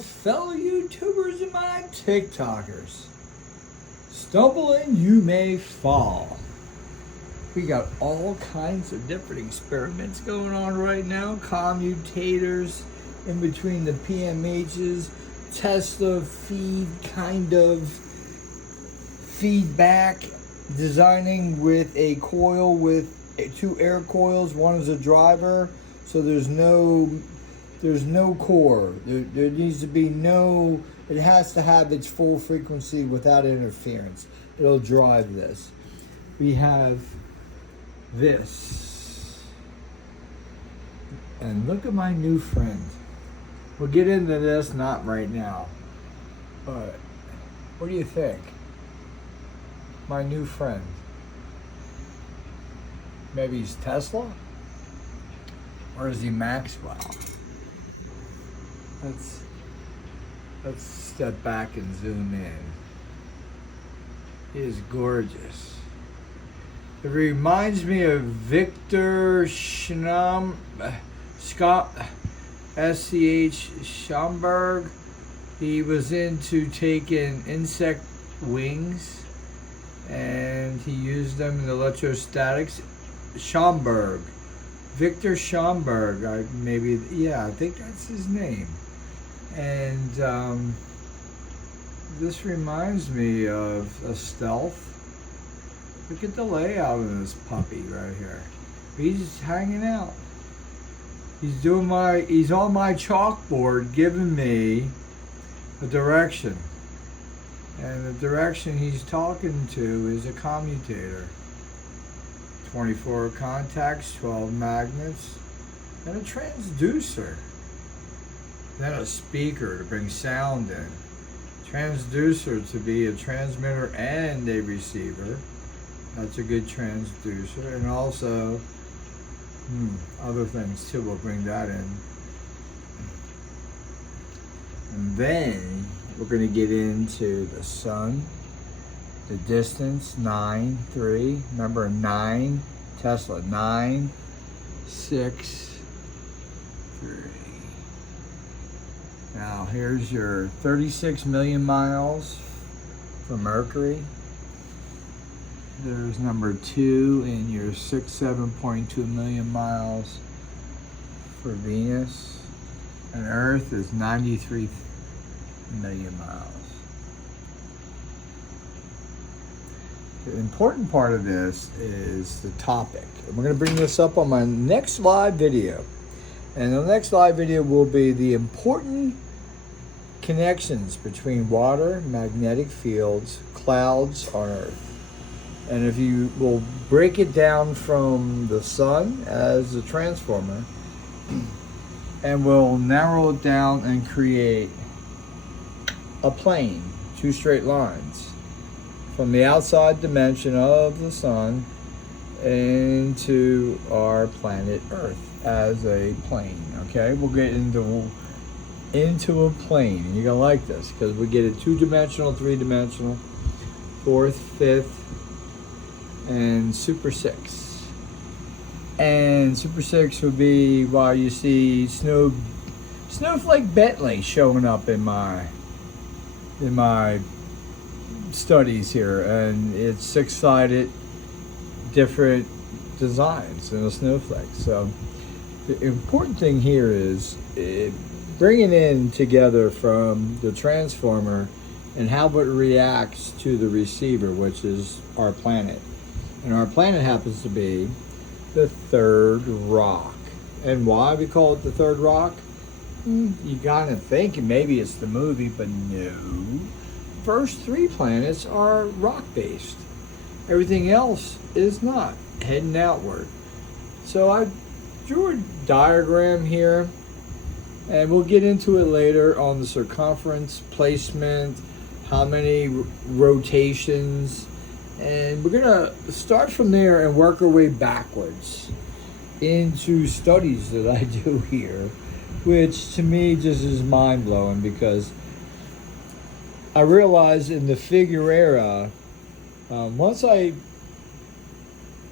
fellow YouTubers and my TikTokers. Stumbling, you may fall. We got all kinds of different experiments going on right now. Commutators in between the PMHs, Tesla feedback, designing with a coil with two air coils. One is a driver, so there's no core. There needs to be no, it has to have its full frequency without interference. It'll drive this. We have this. And look at my new friend. We'll get into this, not right now. But what do you think? My new friend. Maybe he's Tesla? Or is he Maxwell? Let's step back and zoom in. He is gorgeous. It reminds me of Victor S.C.H. Schomburg. He was into taking insect wings and he used them in electrostatics. Schomburg. Victor Schomburg. I think that's his name. And this reminds me of a stealth. Look at the layout of this puppy right here. He's hanging out. He's on my chalkboard giving me a direction. And the direction he's talking to is a commutator. 24 contacts, 12 magnets, and a transducer. Then a speaker to bring sound in. Transducer to be a transmitter and a receiver. That's a good transducer. And also other things too, we'll bring that in. And then we're going to get into the sun, the distance, 9, 3. Remember 9, Tesla, 9, 6, 3. Now here's your 36 million miles for Mercury. There's number 2 in your 7.2 million miles for Venus. And Earth is 93 million miles. The important part of this is the topic. And we're going to bring this up on my next live video. And the next live video will be the important connections between water, magnetic fields, clouds on Earth. And if you will break it down from the sun as a transformer, and we'll narrow it down and create a plane, 2 straight lines, from the outside dimension of the sun into our planet Earth as a plane. Okay, we'll get into a plane, and you're gonna like this because we get it 2-dimensional, 3-dimensional, 4th, 5th, and Super 6. And Super 6 would be why you see Snowflake Bentley showing up in my studies here, and it's 6-sided different designs in a snowflake. So the important thing here is bringing in together from the transformer and how it reacts to the receiver, which is our planet. And our planet happens to be the third rock. And why we call it the third rock? You gotta think maybe it's the movie, but no. First 3 planets are rock-based. Everything else is not, heading outward. So I drew a diagram here, and we'll get into it later on the circumference, placement, how many rotations, and we're gonna start from there and work our way backwards into studies that I do here, which to me just is mind-blowing because I realized in the figure era, once I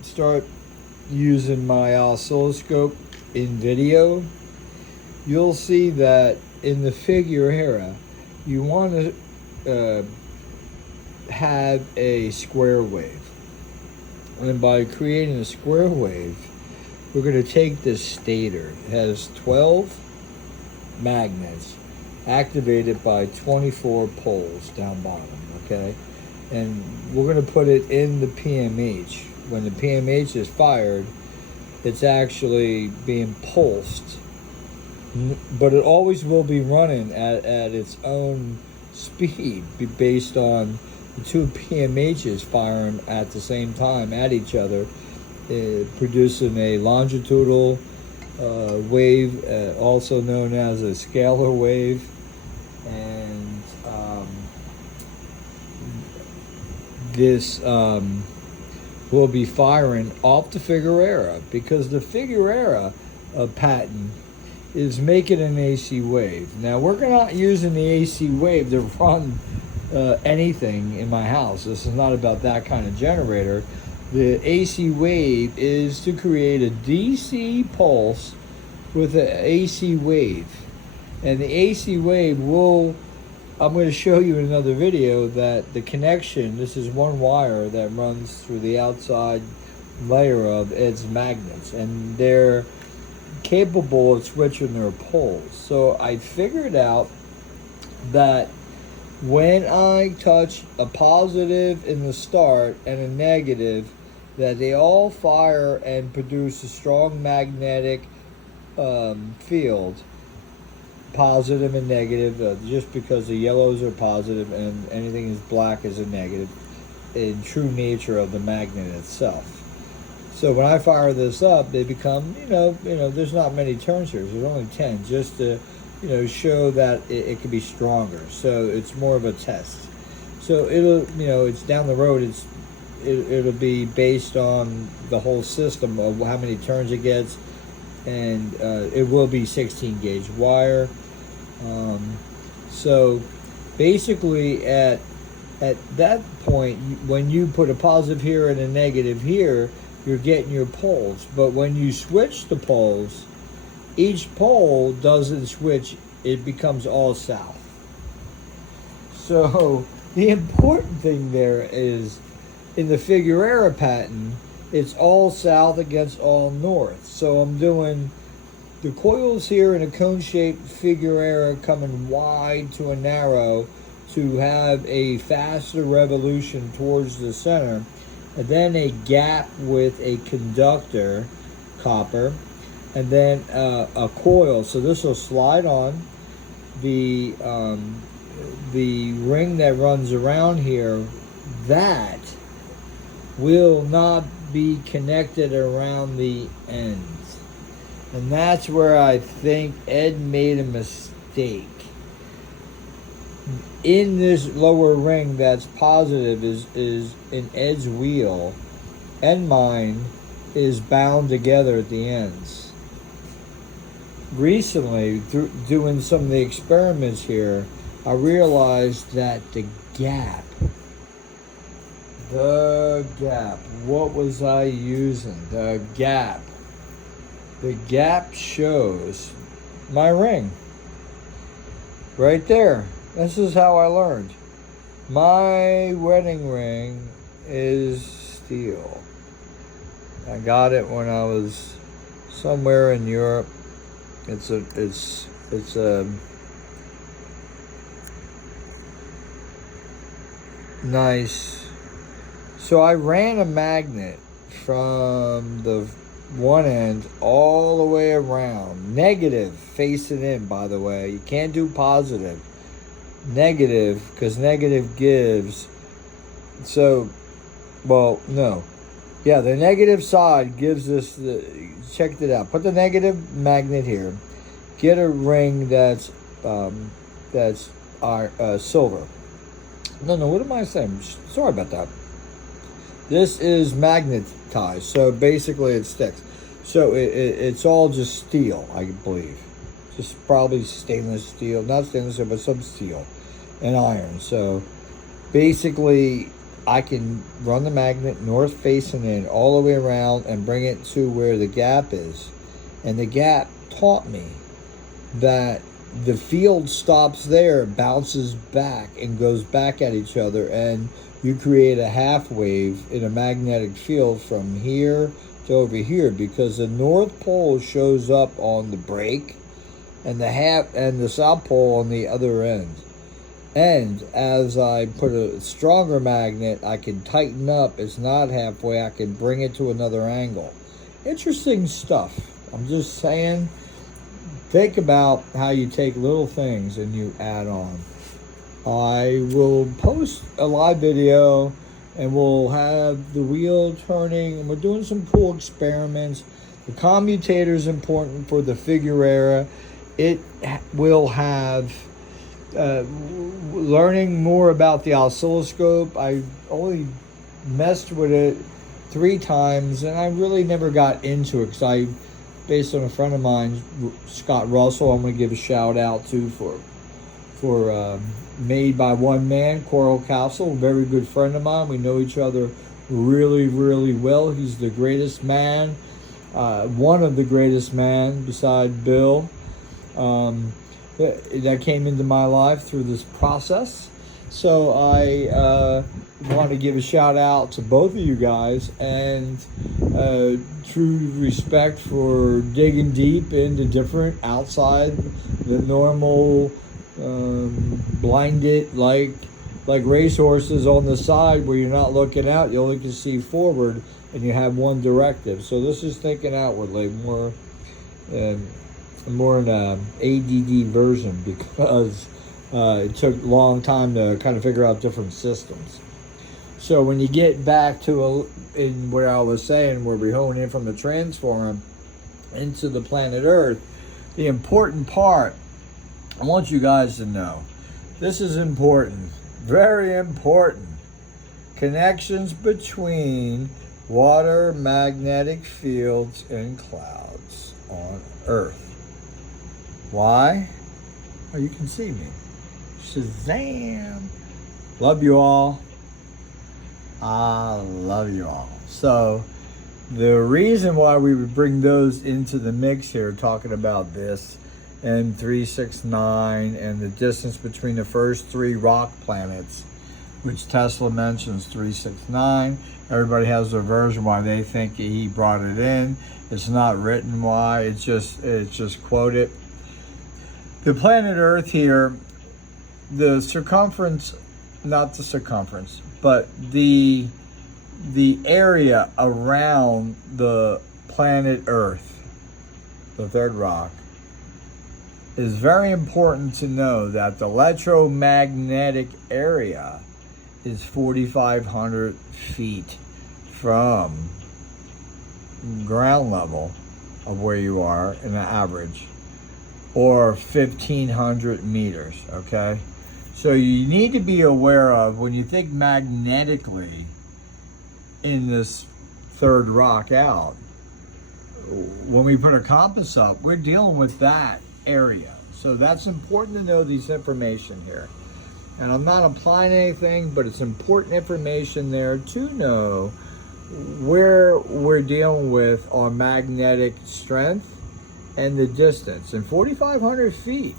start using my oscilloscope in video, you'll see that in the figure era, you want to have a square wave. And by creating a square wave, we're going to take this stator. It has 12 magnets activated by 24 poles down bottom, okay? And we're going to put it in the PMH. When the PMH is fired, it's actually being pulsed, but it always will be running at its own speed based on the two PMHs firing at the same time at each other, producing a longitudinal wave, also known as a scalar wave, and this will be firing off the Figueroa, because the Figueroa patent is making an AC wave. Now, we're not using the AC wave to run anything in my house. This is not about that kind of generator. The AC wave is to create a DC pulse with an AC wave. And the AC wave will, I'm going to show you in another video that the connection, this is one wire that runs through the outside layer of its magnets, and they're capable of switching their poles. So I figured out that when I touch a positive in the start and a negative, that they all fire and produce a strong magnetic field, positive and negative, just because the yellows are positive and anything is black is a negative in true nature of the magnet itself. So when I fire this up, they become, there's not many turns here. There's only 10, just to, show that it can be stronger. So it's more of a test. So it'll, it's down the road. It'll be based on the whole system of how many turns it gets, and it will be 16 gauge wire. So basically at that point, when you put a positive here and a negative here, you're getting your poles. But when you switch the poles, each pole doesn't switch, it becomes all south. So the important thing there is, in the Figueroa patent, it's all south against all north. So I'm doing the coils here in a cone-shaped Figueroa coming wide to a narrow to have a faster revolution towards the center, and then a gap with a conductor, copper, and then a coil. So this will slide on. The ring that runs around here, that will not be connected around the ends. And that's where I think Ed made a mistake. In this lower ring that's positive is in Ed's wheel, and mine is bound together at the ends. Recently, doing some of the experiments here, I realized that the gap, what was I using? The gap shows my ring right there. This is how I learned. My wedding ring is steel. I got it when I was somewhere in Europe. It's a nice. So I ran a magnet from the one end all the way around. Negative facing in, by the way. You can't do positive. Negative, because negative gives. So, well, no. Yeah, the negative side gives us the. Check it out. Put the negative magnet here. Get a ring that's silver. No. What am I saying? Sorry about that. This is magnetized, so basically it sticks. So it's all just steel, I believe. Just probably stainless steel, not stainless steel, but some steel and iron. So basically, I can run the magnet north facing in all the way around and bring it to where the gap is. And the gap taught me that the field stops there, bounces back, and goes back at each other, and you create a half wave in a magnetic field from here to over here, because the North Pole shows up on the break, and the South Pole on the other end. And as I put a stronger magnet, I can tighten up. It's not halfway. I can bring it to another angle. Interesting stuff. I'm just saying, think about how you take little things and you add on. I will post a live video, and we'll have the wheel turning, and we're doing some cool experiments. The commutator is important for the figure era. It will have learning more about the oscilloscope. I only messed with it 3 times, and I really never got into it, because based on a friend of mine, Scott Russell, I'm going to give a shout out to for Made by One Man, Coral Castle, a very good friend of mine. We know each other really, really well. He's the greatest man, one of the greatest men beside Bill. That came into my life through this process. So I want to give a shout out to both of you guys, and true respect for digging deep into different outside the normal, blinded like racehorses on the side, where you're not looking out, you only can see forward, and you have one directive. So this is thinking outwardly, more an ADD version, because it took a long time to kind of figure out different systems. So when you get back to in where I was saying, where we hone in from the transformer into the planet Earth, the important part, I want you guys to know, this is important, very important. Connections between water, magnetic fields, and clouds on Earth. Why? Oh, you can see me. Shazam! Love you all. I love you all. So, the reason why we would bring those into the mix here, talking about this and 369 and the distance between the first 3 rock planets, which Tesla mentions 369. Everybody has their version why they think he brought it in. It's not written why. It's just quoted. The planet Earth here, the circumference, not the circumference, but the area around the planet Earth, the third rock, is very important to know that the electromagnetic area is 4,500 feet from ground level of where you are in the average, or 1,500 meters, okay? So you need to be aware of, when you think magnetically in this third rock out, when we put a compass up, we're dealing with that area. So that's important to know this information here. And I'm not applying anything, but it's important information there to know where we're dealing with our magnetic strength and the distance. And 4,500 feet.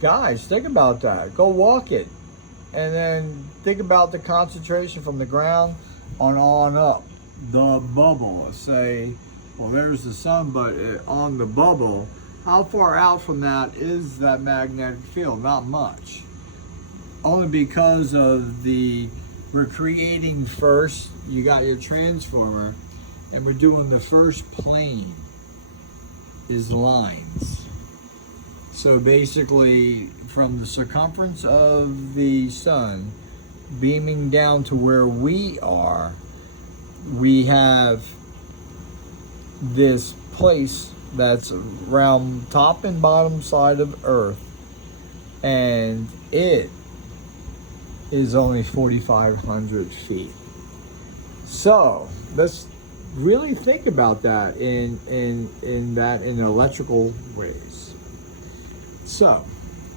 Guys, think about that. Go walk it. And then think about the concentration from the ground on up. The bubble. Let's say, well, there's the sun, but on the bubble, how far out from that is that magnetic field? Not much. Only because of we're creating first, you got your transformer, and we're doing the first plane is lines. So basically, from the circumference of the sun beaming down to where we are, we have this place that's around top and bottom side of Earth, and it is only 4,500 feet. So let's really think about that in electrical ways. So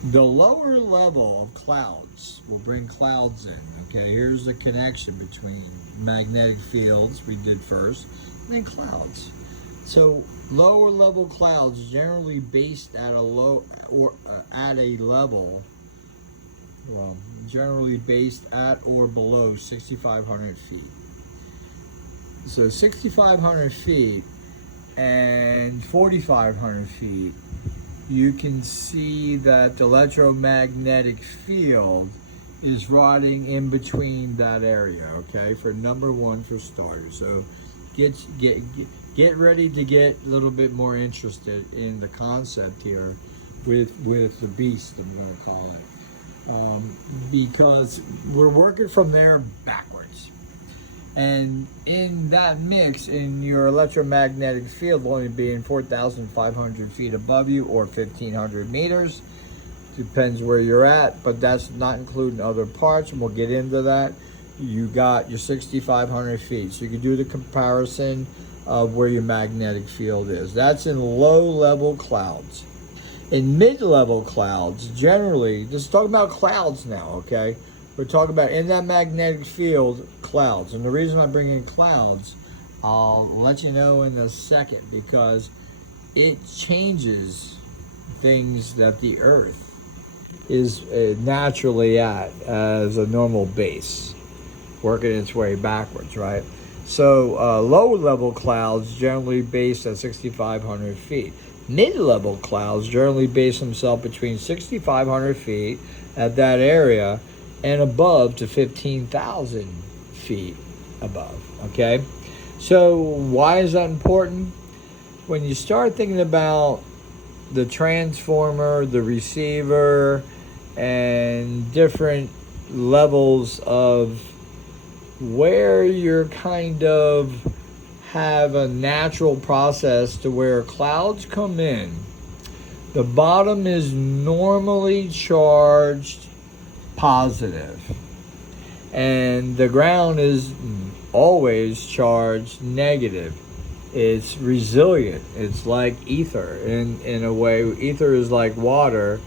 the lower level of clouds, we'll bring clouds in. Okay, here's the connection between magnetic fields we did first, and then clouds. So lower level clouds generally based at a low or at a level, well, generally based at or below 6,500 feet. So 6,500 feet and 4,500 feet, you can see that the electromagnetic field is rotting in between that area, okay, for number one for starters. So get ready to get a little bit more interested in the concept here with the beast, I'm going to call it, because we're working from there backwards. And in that mix, in your electromagnetic field only being 4,500 feet above you or 1,500 meters, depends where you're at, but that's not including other parts, and we'll get into that. You got your 6,500 feet, so you can do the comparison of where your magnetic field is. That's in low-level clouds. In mid-level clouds, generally, just talking about clouds now, okay? We're talking about in that magnetic field, clouds. And the reason I bring in clouds, I'll let you know in a second, because it changes things that the Earth is naturally at as a normal base, working its way backwards, right? So lower level clouds generally based at 6,500 feet. Mid-level clouds generally base themselves between 6,500 feet at that area and above to 15,000 feet above, okay? So why is that important? When you start thinking about the transformer, the receiver, and different levels of where you're kind of have a natural process to where clouds come in, the bottom is normally charged positive, and the ground is always charged negative. It's resilient. It's like ether in a way. Ether is like water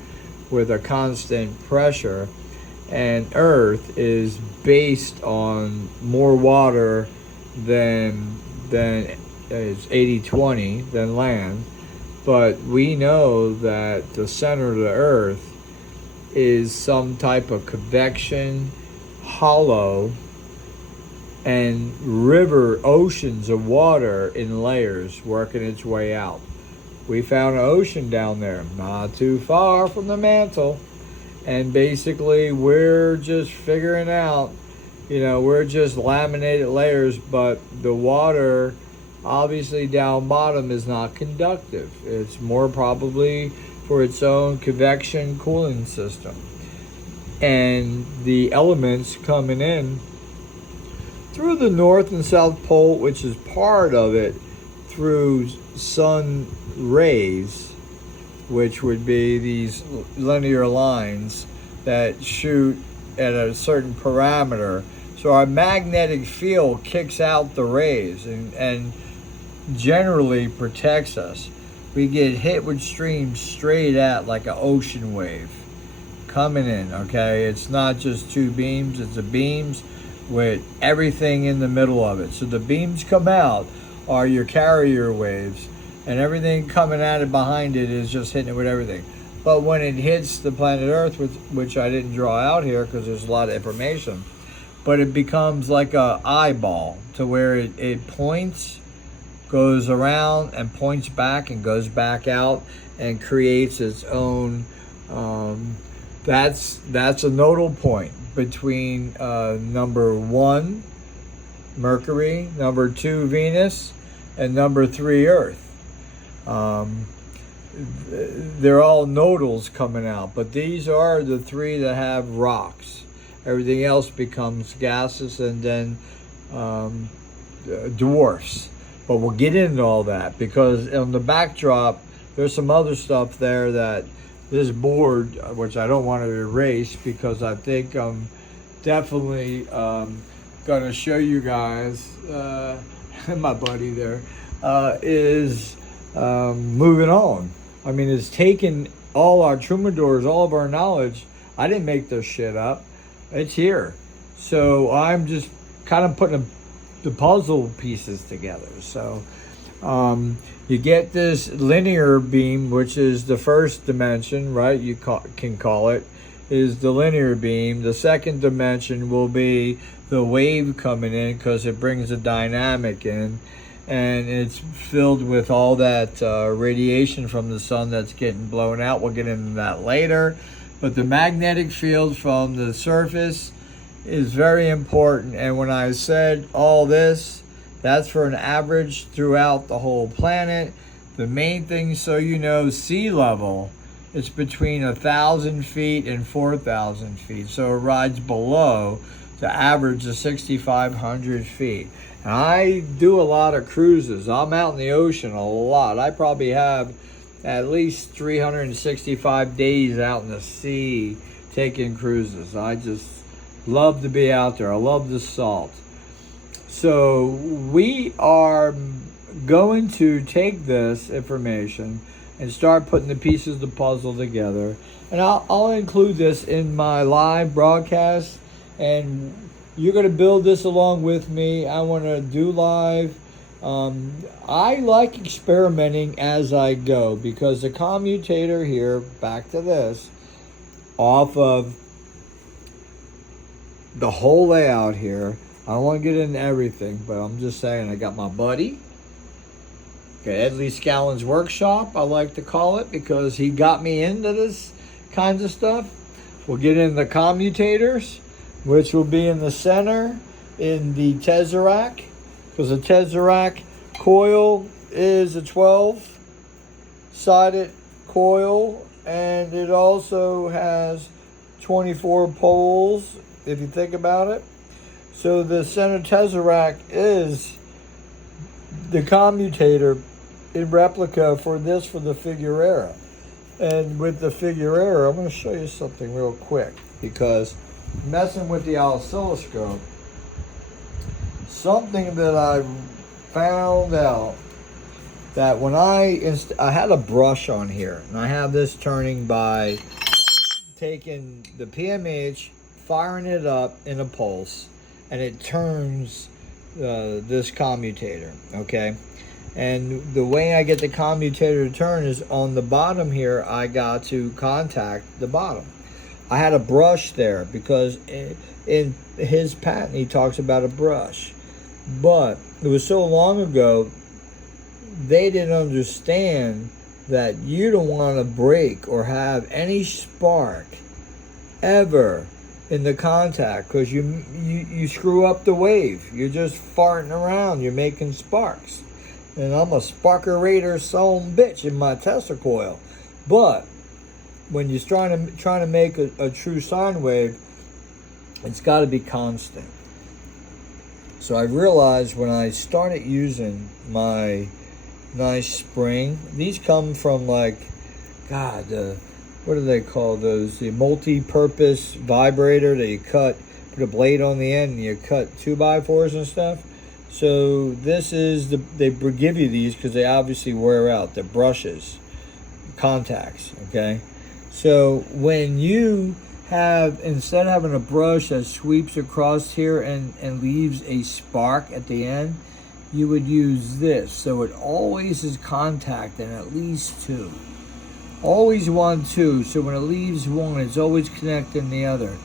with a constant pressure, and Earth is based on more water than it's 80-20 than land. But we know that the center of the Earth is some type of convection, hollow, and river, oceans of water in layers working its way out. We found an ocean down there, not too far from the mantle. And basically we're just figuring out, we're just laminated layers, but the water obviously down bottom is not conductive. It's more probably for its own convection cooling system. And the elements coming in through the North and South Pole, which is part of it, through sun rays, which would be these linear lines that shoot at a certain parameter. So our magnetic field kicks out the rays and generally protects us. We get hit with streams straight at like an ocean wave coming in, okay? It's not just two beams, it's the beams with everything in the middle of it. So the beams come out are your carrier waves, and everything coming at it behind it is just hitting it with everything. But when it hits the planet Earth, which I didn't draw out here because there's a lot of information, but it becomes like a eyeball to where it points, goes around and points back and goes back out and creates its own, that's a nodal point between number 1, Mercury, number 2, Venus, and number 3, Earth. They're all nodals coming out, but these are the 3 that have rocks. Everything else becomes gaseous and then dwarfs. But we'll get into all that, because on the backdrop, there's some other stuff there that this board, which I don't want to erase because I think I'm definitely going to show you guys, my buddy there, is moving on. I mean, it's taken all our troubadours, all of our knowledge. I didn't make this shit up. It's here. So I'm just kind of putting the puzzle pieces together. So You get this linear beam, which is the first dimension, right? You can call it, is the linear beam. The second dimension will be the wave coming in because it brings a dynamic in, and it's filled with all that radiation from the sun that's getting blown out. We'll get into that later. But the magnetic field from the surface is very important. And when I said all this, that's for an average throughout the whole planet. The main thing, so you know, sea level, it's between 1,000 feet and 4,000 feet. So it rides below the average of 6,500 feet. And I do a lot of cruises. I'm out in the ocean a lot. I probably have at least 365 days out in the sea taking cruises. I just love to be out there. I love the salt. So we are going to take this information and start putting the pieces of the puzzle together. And I'll include this in my live broadcast, and you're going to build this along with me. I want to do live. I like experimenting as I go, because the commutator here, back to this, off of the whole layout here, I don't want to get into everything, but I'm just saying, I got my buddy, okay, Leedskalnin's workshop, I like to call it, because he got me into this kinds of stuff. We'll get into the commutators, which will be in the center in the tesseract, because the tesseract coil is a 12-sided coil, and it also has 24 poles, if you think about it. So the center tesseract is the commutator in replica for this, for the figurera. And with the figurera, I'm going to show you something real quick, because messing with the oscilloscope, something that I found out, that when I had a brush on here, and I have this turning by taking the PMH, firing it up in a pulse, and it turns this commutator, okay? And the way I get the commutator to turn is on the bottom here. I got to contact the bottom. I had a brush there, because in his patent he talks about a brush, but it was so long ago they didn't understand that you don't want to break or have any spark ever in the contact, because you screw up the wave. You're just farting around, you're making sparks. And I'm a sparkerator son bitch in my Tesla coil. But when you're trying to make a true sine wave, it's got to be constant. So I realized when I started using my nice spring, these come from, like, God, what do they call those? The multi-purpose vibrator that you cut, put a blade on the end, and you cut 2x4s and stuff. So this is they give you these because they obviously wear out. They're brushes, contacts, okay? So when you have, instead of having a brush that sweeps across here and leaves a spark at the end, you would use this. So it always is contacting at least two. Always 1, 2. So when it leaves one, it's always connecting the other.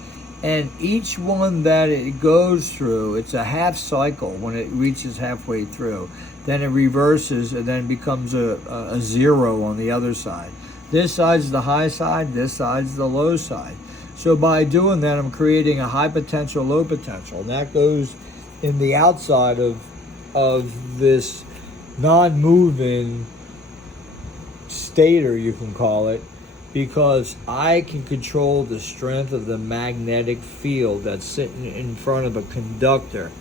And each one that it goes through, it's a half cycle when it reaches halfway through. Then it reverses and then becomes a zero on the other side. This side's the high side, this side's the low side. So by doing that, I'm creating a high potential, low potential. And that goes in the outside of this non-moving stator, you can call it, because I can control the strength of the magnetic field that's sitting in front of a conductor.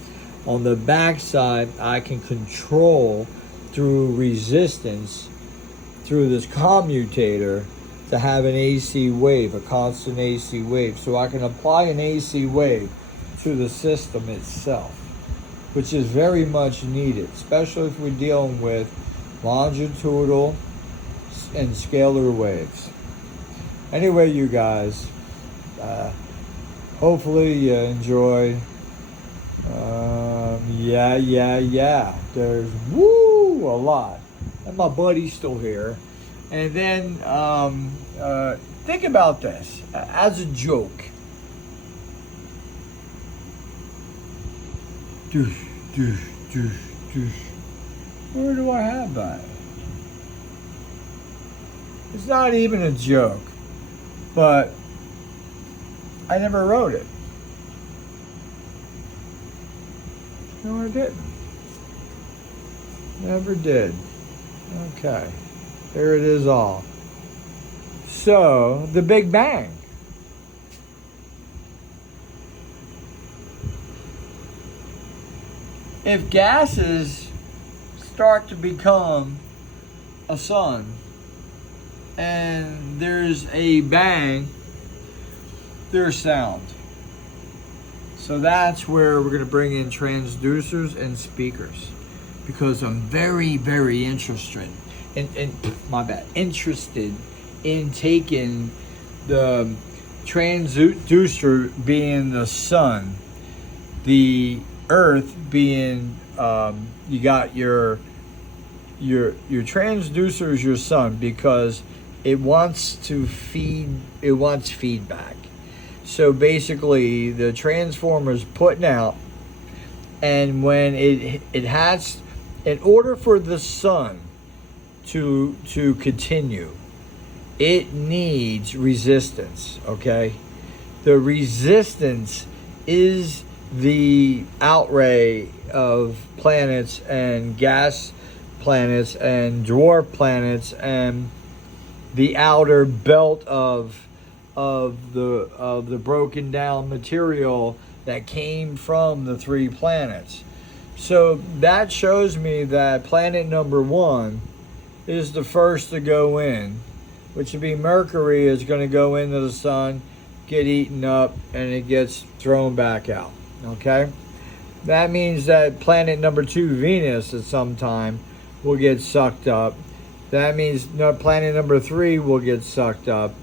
On the back side, I can control through resistance, through this commutator, to have an AC wave, a constant AC wave. So I can apply an AC wave to the system itself, which is very much needed, especially if we're dealing with longitudinal and scalar waves. Anyway, you guys, hopefully you enjoy. Yeah. There's woo. a lot. And my buddy's still here. And then think about this as a joke. Doosh, doosh, doosh, doosh. Where do I have that? It's not even a joke, but I never wrote it. No, I didn't. Never did. Okay. There it is all. So, the Big Bang. If gases start to become a sun and there's a bang, there's sound. So that's where we're going to bring in transducers and speakers, because I'm very, very interested interested in taking the transducer being the sun, the earth being you got your transducer is your sun, because it wants feedback. So basically the transformer's putting out, and when it has, in order for the sun to continue, it needs resistance, okay? The resistance is the outray of planets and gas planets and dwarf planets and the outer belt of the broken down material that came from the 3 planets. So that shows me that planet number 1 is the first to go in, which would be Mercury, is going to go into the sun, get eaten up, and it gets thrown back out. Okay? That means that planet number 2, Venus, at some time will get sucked up. That means planet number 3 will get sucked up.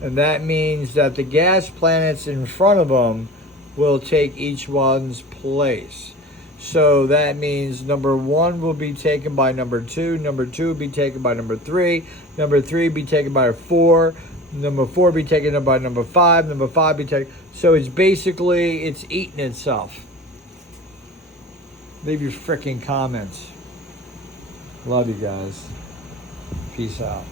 And that means that the gas planets in front of them will take each one's place. So that means number 1 will be taken by number 2. Number 2 will be taken by number 3. Number 3 will be taken by 4. Number 4 will be taken up by number 5. Number 5 will be taken. So it's basically, it's eating itself. Leave your freaking comments. Love you guys. Peace out.